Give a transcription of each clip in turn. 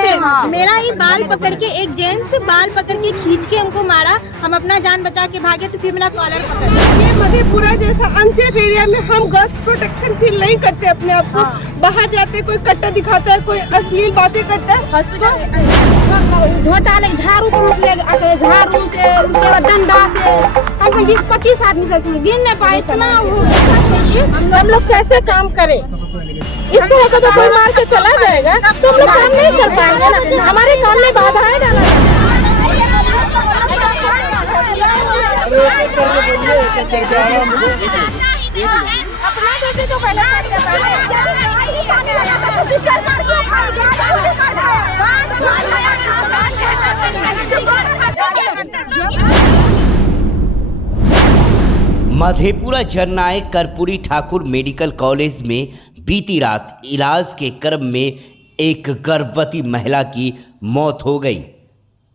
से मेरा ही बाल पकड़ के एक जेंट्स बाल पकड़ के खींच के हमको मारा। हम अपना जान बचा के भागे तो फिर मेरा कॉलर पकड़। ये मधेपुरा जैसा अनसेफ एरिया में हम गर्ल्स प्रोटेक्शन फील नहीं करते अपने आप को। बाहर जाते कोई कट्टा दिखाता है, कोई अश्लील बातें करता है, झोटा ले झाड़ू को झाड़ू से उसके बाद डंडा से कम से 20-25 आदमी से गिन नहीं पाए। इतना हम लोग कैसे काम करें? इस तरह का तो कोई मार के चला जाएगा तो हम लोग काम नहीं कर पाएंगे ना। हमारे काम में बाधाएं डाला अपना बेटे तो पहले मधेपुरा जननायक कर्पूरी ठाकुर मेडिकल कॉलेज में बीती रात इलाज के क्रम में एक गर्भवती महिला की मौत हो गई।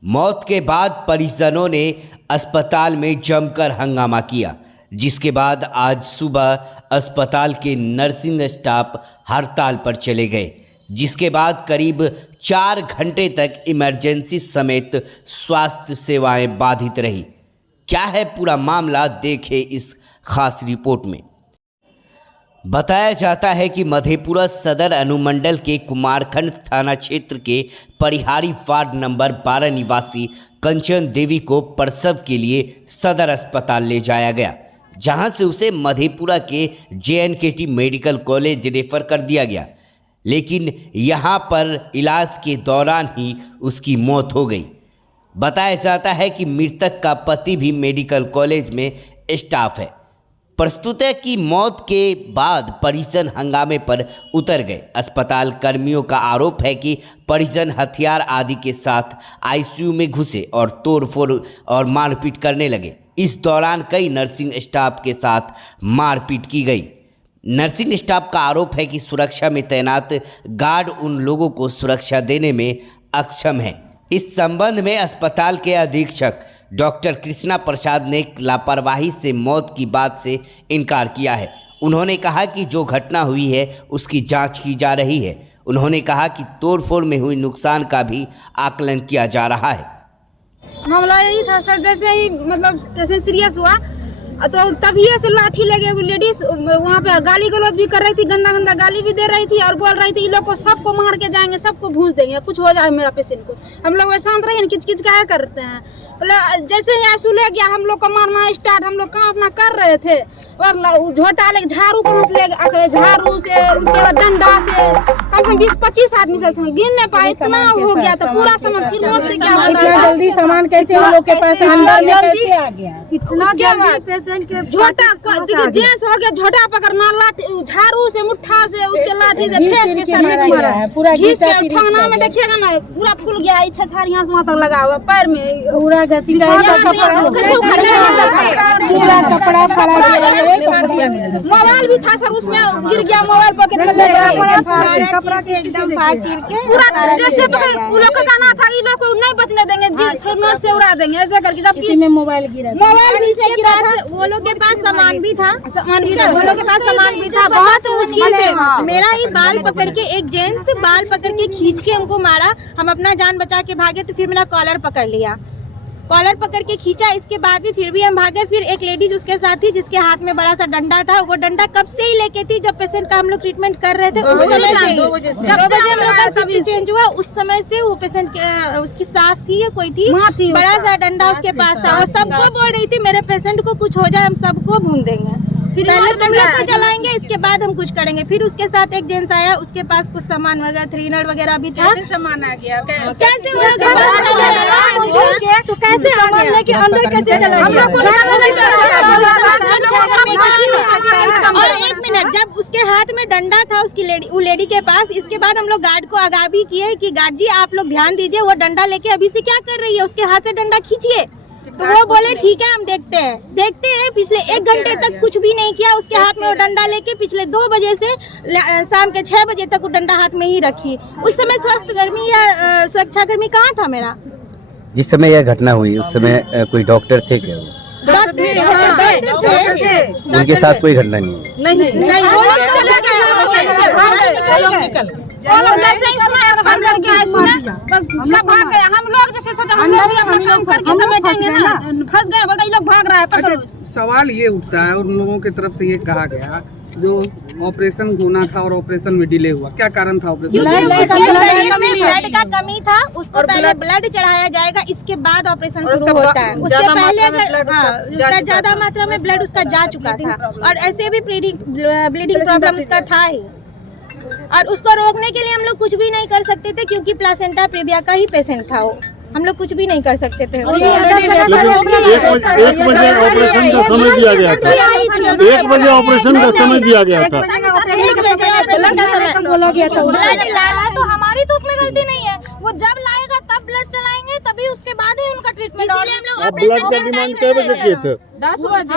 मौत के बाद परिजनों ने अस्पताल में जमकर हंगामा किया, जिसके बाद आज सुबह अस्पताल के नर्सिंग स्टाफ हड़ताल पर चले गए, जिसके बाद करीब 4 घंटे तक इमरजेंसी समेत स्वास्थ्य सेवाएं बाधित रही। क्या है पूरा मामला, देखें इस खास रिपोर्ट में। बताया जाता है कि मधेपुरा सदर अनुमंडल के कुमारखंड थाना क्षेत्र के परिहारी वार्ड नंबर 12 निवासी कंचन देवी को प्रसव के लिए सदर अस्पताल ले जाया गया, जहां से उसे मधेपुरा के JNKT मेडिकल कॉलेज रेफर कर दिया गया, लेकिन यहां पर इलाज के दौरान ही उसकी मौत हो गई। बताया जाता है कि मृतक का पति भी मेडिकल कॉलेज में स्टाफ है। प्रस्तुत है कि मौत के बाद परिजन हंगामे पर उतर गए। अस्पताल कर्मियों का आरोप है कि परिजन हथियार आदि के साथ ICU में घुसे और तोड़फोड़ और मारपीट करने लगे। इस दौरान कई नर्सिंग स्टाफ के साथ मारपीट की गई। नर्सिंग स्टाफ का आरोप है कि सुरक्षा में तैनात गार्ड उन लोगों को सुरक्षा देने में अक्षम है। इस संबंध में अस्पताल के अधीक्षक डॉक्टर कृष्णा प्रसाद ने लापरवाही से मौत की बात से इनकार किया है। उन्होंने कहा कि जो घटना हुई है उसकी जांच की जा रही है। उन्होंने कहा कि तोड़फोड़ में हुई नुकसान का भी आकलन किया जा रहा है। मामला यही था सर, जैसे ही मतलब जैसे सीरियस हुआ तो तभी से लाठी लगे। वो लेडीज वहाँ पे गाली गलौज भी कर रही थी, गंदा गंदा गाली भी दे रही थी और बोल रही थी इन लोग को सबको मार के जाएंगे, सबको भूज देंगे, कुछ हो जाए मेरा पेशेंट को। हम लोग शांत रहिए, किच क्या करते हैं। जैसे ही आंसू ले गया हम लोग को मारना स्टार्ट, हम लोग काम अपना कर रहे थे और झोटा ले झाड़ू को झाड़ू से उसके बाद डंडा से कम से 20-25 आदमी से गिन नहीं पाए। इतना हो गया था पूरा सामान, फिर रोड से क्या जल्दी सामान कैसे हम लोग के पास कैसे आ गया? इतना झोटा जेंट्स हो गया, झोटा पकड़ना, लाठी झाड़ू से मुट्ठा से उसके लाठी से फेस के सर में मारा है पूरा। ठंगना में देखिएगा ना पूरा फूल गया, छछार यहाँ से तक लगा हुआ, पैर में पूरा घसी पूरा कपड़ा फड़ा गया। मोबाइल भी था सर, उसमें गिर गया मोबाइल, पॉकेट में ले गया कपड़ा के एकदम फाड़ चीर के पूरा। जैसे उन लोग का कहना था इन लोग को नहीं बचने देंगे, जी नोट से उड़ा देंगे ऐसा करके। जब किसी में मोबाइल गिरा, मोबाइल भी इसमें गिरा था, वो लोग के पास सामान भी था, वो लोग के पास सामान भी था। बहुत मुश्किल से मेरा ही बाल पकड़ के एक जेंट्स बाल पकड़ के खींच के हमको मारा। हम अपना जान बचा के भागे तो फिर मेरा कॉलर पकड़ लिया, कॉलर पकड़ के खींचा। इसके बाद भी फिर भी हम भागे। फिर एक लेडीज उसके साथ थी जिसके हाथ में बड़ा सा डंडा था। वो डंडा कब से ही लेके थी, जब पेशेंट का हम लोग ट्रीटमेंट कर रहे थे उस समय से ही, 2 बजे हम लोग का शिफ्ट चेंज हुआ उस समय से वो पेशेंट उसकी सास थी या कोई थी, बड़ा सा डंडा उसके पास था और सबको बोल रही थी मेरे पेशेंट को कुछ हो जाए हम सबको भून देंगे, पहले तुम लोग को जलाएंगे इसके बाद हम कुछ करेंगे। फिर उसके साथ एक जेंट्स आया, उसके पास कुछ सामान वगैरह थ्रीनर वगैरह भी था। सामान आ गया कैसे तो कैसे सामान लेके अंदर कैसे चला गया? और 1 मिनट, जब उसके हाथ में डंडा था वो लेडी के पास, इसके बाद हम लोग गार्ड को आगाह भी किए कि गार्ड जी आप लोग ध्यान दीजिए, वो डंडा लेके अभी से क्या कर रही है, उसके हाथ से डंडा खींचिए। तो वो बोले ठीक है हम देखते हैं। पिछले 1 घंटे तक कुछ भी नहीं किया, उसके हाथ में वो डंडा लेके पिछले 2 बजे से शाम के 6 बजे तक वो डंडा हाथ में ही रखी। उस समय स्वास्थ्यकर्मी या सुरक्षाकर्मी कहाँ था मेरा? जिस समय यह घटना हुई उस समय कोई डॉक्टर थे क्या? उनके साथ कोई घटना नहीं। वो लोग बस सब भाग गए। हम लोग जैसे सोचा हम लोग भी अपना काम करके सब बैठेंगे ना, फंस गए। बोलते ये लोग भाग रहा है। अच्छा, सवाल ये उठता है उन लोगों की तरफ से ये कहा गया जो ऑपरेशन होना था और ऑपरेशन में डिले हुआ, क्या कारण था ऑपरेशन? क्योंकि उसके शरीर में ब्लड का कमी था, उसको पहले ब्लड चढ़ाया जाएगा, इसके बाद ऑपरेशन शुरू होता है। उससे पहले अगर उसका ज्यादा मात्रा में ब्लड उसका जा चुका था और ऐसे भी ब्लीडिंग प्रॉब्लम उसका था ही, और उसको रोकने के लिए हम लोग कुछ भी नहीं कर सकते थे क्योंकि प्लासेंटा प्रेविया का ही पेशेंट था वो। हम लोग कुछ भी नहीं कर सकते थे। 1 बजे ऑपरेशन का समय दिया गया था। 1 बजे ऑपरेशन का समय दिया गया था। बोला गया था ब्लड लाया, तो हमारी तो उसमें गलती नहीं है। वो जब लाएगा तब ब्लड चलाएंगे, तभी उसके बाद ही उनका ट्रीटमेंट। इसीलिए हम लोग आप ब्लड का डिमांड कै बजे किए थे? 10 बजे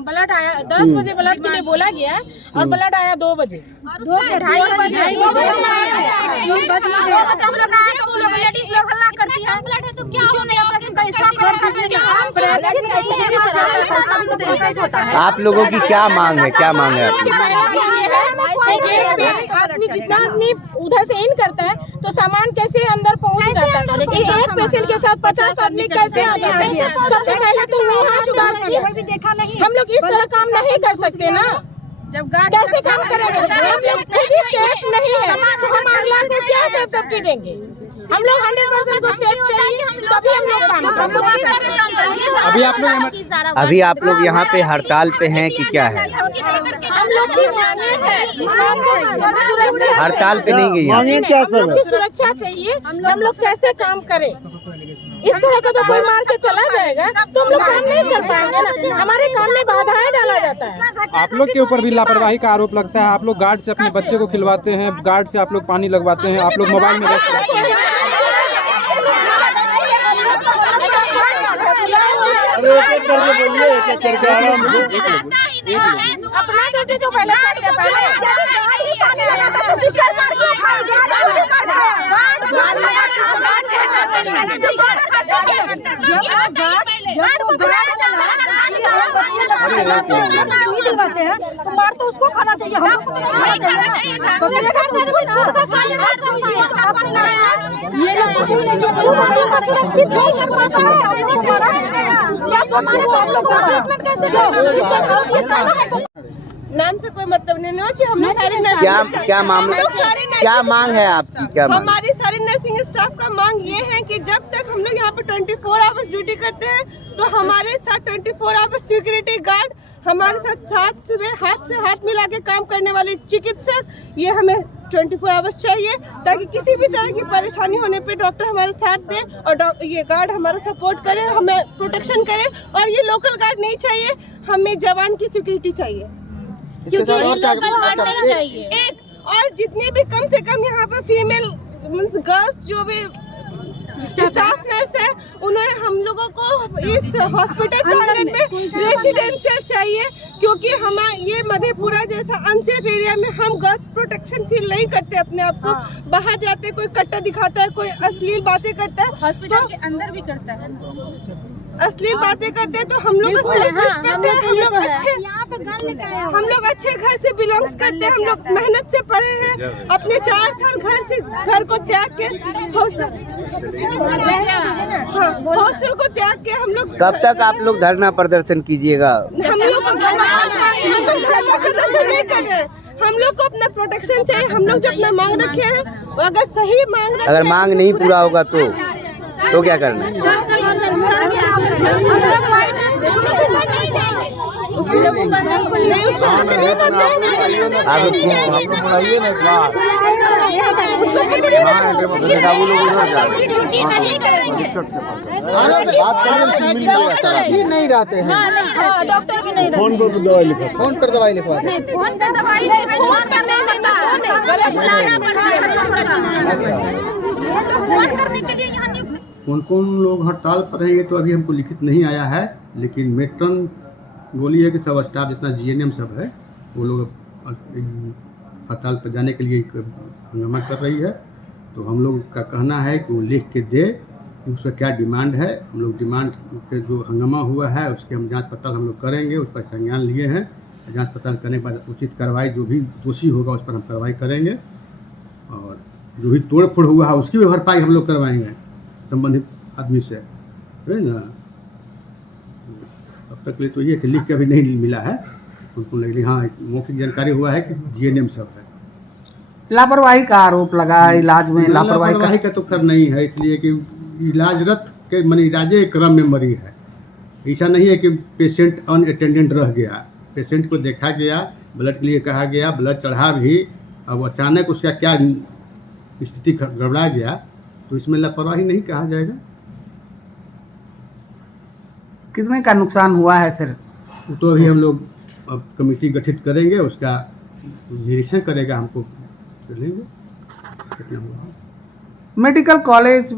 ब्लड आया। 10 बजे ब्लड के लिए बोला गया है और ब्लड आया 2 बजे। 2 बजे हल्ला करती है। ब्लड है तो क्या होने आप लोगों की क्या मांग है, क्या मांग है आपकी? आदमी जितना आदमी उधर से इन करता है तो सामान कैसे अंदर पहुंच जाता है, लेकिन एक पेशेंट के साथ 50 आदमी कैसे आ जाते हैं? सबसे पहले तो वहाँ सुधार करें। हम लोग इस तरह काम नहीं कर सकते ना। जब कैसे काम करेंगे? हम लोग खुद ही सेफ नहीं है तो हम अगला को क्या सेफ्टी देंगे? हम लोग 100% को सेफ चाहिए, तभी हम लोग काम करेंगे। अभी आप लोग यहाँ पे हड़ताल पे हैं कि क्या है? हम लोग की मांगे हैं हड़ताल पे नहीं गई हैं। हम लोग की सुरक्षा चाहिए। हम लोग कैसे काम करें? इस तरह का तो कोई मार के चला जाएगा तो हम लोग काम नहीं कर पाएंगे ना। हमारे काम में बाधाएं डाला जाता है। आप लोग के ऊपर भी लापरवाही का आरोप लगता है। आप लोग गार्ड से अपने बच्चे को खिलवाते हैं, गार्ड से आप लोग पानी लगवाते हैं, आप लोग मोबाइल में अपना ड्यूटी तो पहले दिलवाते हैं तो मार तो उसको खाना चाहिए, हम लोग को तो खाना चाहिए। ये लोग तो सुन लेंगे, सुरक्षित नाम से कोई मतलब नहीं है। हम सारे क्या मामला, क्या मांग है आपकी? क्या मांग? हमारी सारी नर्सिंग स्टाफ का मांग ये है कि जब तक हम लोग यहाँ पे 24 आवर्स ड्यूटी करते हैं तो हमारे साथ 24 आवर्स सिक्योरिटी गार्ड, हमारे साथ हाथ से हाथ मिला के काम करने वाले चिकित्सक, ये हमें 24 आवर्स चाहिए ताकि किसी भी तरह की परेशानी होने पे डॉक्टर हमारे साथ दे और ये गार्ड हमारा सपोर्ट करे, हमें प्रोटेक्शन करे। और ये लोकल गार्ड नहीं चाहिए, हमें जवान की सिक्योरिटी चाहिए क्योंकि ये लोकल गार्ड नहीं चाहिए। एक और जितने भी कम से कम यहाँ पे फीमेल गर्ल्स जो भी स्टाफ नर्स है, उन्हें हम लोगों को इस हॉस्पिटल प्रांगण में रेसिडेंशियल चाहिए क्योंकि हम ये मधेपुरा जैसा अनसेफ एरिया में हम गर्ल्स प्रोटेक्शन फील नहीं करते अपने आप को। बाहर जाते कोई कट्टा दिखाता है, कोई अश्लील बातें करता है, हॉस्पिटल के अंदर भी करता है, अश्लील बातें करते हैं। तो हम लोग हम लोग अच्छे घर से बिलोंग्स करते हैं, हम लोग मेहनत से पढ़े हैं, अपने 4 साल घर को त्याग के हॉस्टल को त्याग के हम लोग। कब तक आप लोग धरना प्रदर्शन कीजिएगा? हम लोग धरना प्रदर्शन नहीं कर रहे हैं, हम लोग को अपना प्रोटेक्शन चाहिए। हम लोग जो अपना मांग रखे हैं अगर सही मांग अगर मांग नहीं पूरा होगा तो क्या करना है? नहीं रहते हैं। डॉक्टर भी नहीं फोन पर दवाई लिखा, फोन पर दवाई लिखवा कौन कौन लोग हड़ताल पर हैं ये तो अभी हमको लिखित नहीं आया है, लेकिन मेट्रन बोली है कि सब स्टाफ जितना जीएनएम सब है वो लोग हड़ताल पर जाने के लिए हंगामा कर रही है। तो हम लोग का कहना है कि वो लिख के दे कि उसका क्या डिमांड है। हम लोग डिमांड के जो हंगामा हुआ है उसके हम जांच पड़ताल हम लोग करेंगे, उस पर संज्ञान लिए हैं जांच पड़ताल करने के बाद उचित कार्रवाई, जो भी दोषी होगा उस पर हम कार्रवाई करेंगे और जो भी तोड़ फोड़ हुआ है उसकी भी भरपाई हम लोग करवाएंगे संबंधित आदमी से, है ना। अब तक ले तो ये कि लिख के अभी नहीं मिला है उनको, लेकिन हाँ मौखिक जानकारी हुआ है कि जीएनएम सब है। लापरवाही का आरोप लगा, इलाज में लापरवाही का तो कर नहीं है, इसलिए कि इलाजरत के माने इलाजे के क्रम में मरी है। ऐसा नहीं है कि पेशेंट अनअटेंडेंट रह गया, पेशेंट को देखा गया, ब्लड के लिए कहा गया, ब्लड चढ़ा भी, अब अचानक उसका क्या स्थिति गड़बड़ा गया तो इसमें लापरवाही नहीं कहा जाएगा। कितने का नुकसान हुआ है सर? तो अभी हम लोग अब कमेटी गठित करेंगे, उसका निरीक्षण करेगा, हमको लेंगे कितना हुआ। Medical college